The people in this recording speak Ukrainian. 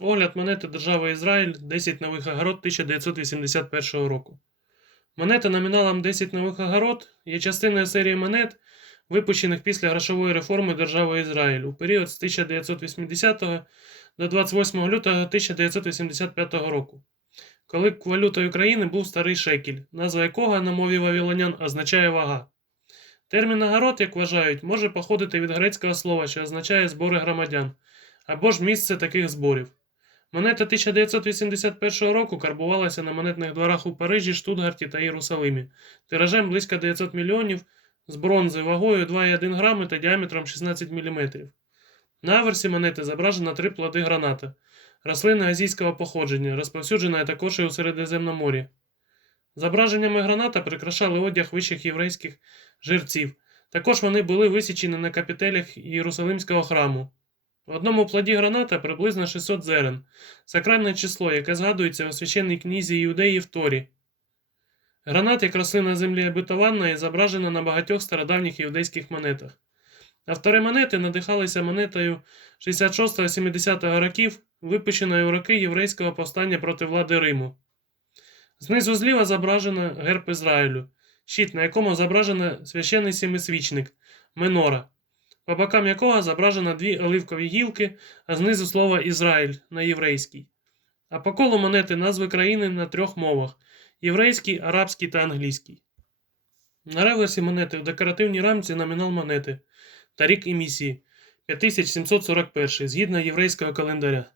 Огляд монети Держави Ізраїль 10 нових огород 1981 року. Монета номіналом 10 нових огород є частиною серії монет, випущених після грошової реформи Держави Ізраїль у період з 1980 до 28 лютого 1985 року, коли валютою країни був старий шекіль, назва якого на мові вавилонян означає вага. Термін огород, як вважають, може походити від грецького слова, що означає збори громадян, або ж місце таких зборів. Монета 1981 року карбувалася на монетних дворах у Парижі, Штутгарті та Єрусалимі, тиражем близько 900 мільйонів з бронзи вагою 2,1 грами та діаметром 16 мм. На аверсі монети зображено три плоди граната, рослина азійського походження, розповсюджена також і у Середземномор'ї. Зображеннями граната прикрашали одяг вищих єврейських жерців. Також вони були висічені на капітелях Єрусалимського храму. В одному плоді граната приблизно 600 зерен, сакральне число, яке згадується у священній книзі Іудеї в Торі. Гранат, як рослина землі обетованної, зображена на багатьох стародавніх іудейських монетах. Автори монети надихалися монетою 66-70 років, випущеною у роки єврейського повстання проти влади Риму. Знизу зліва зображено герб Ізраїлю, щит, на якому зображено священний семисвічник Менора, по бокам якого зображено дві оливкові гілки, а знизу слово Ізраїль на єврейській. А по колу монети назви країни на трьох мовах єврейський, арабський та англійський. На реверсі монети в декоративній рамці номінал монети та рік емісії 5741 згідно єврейського календаря.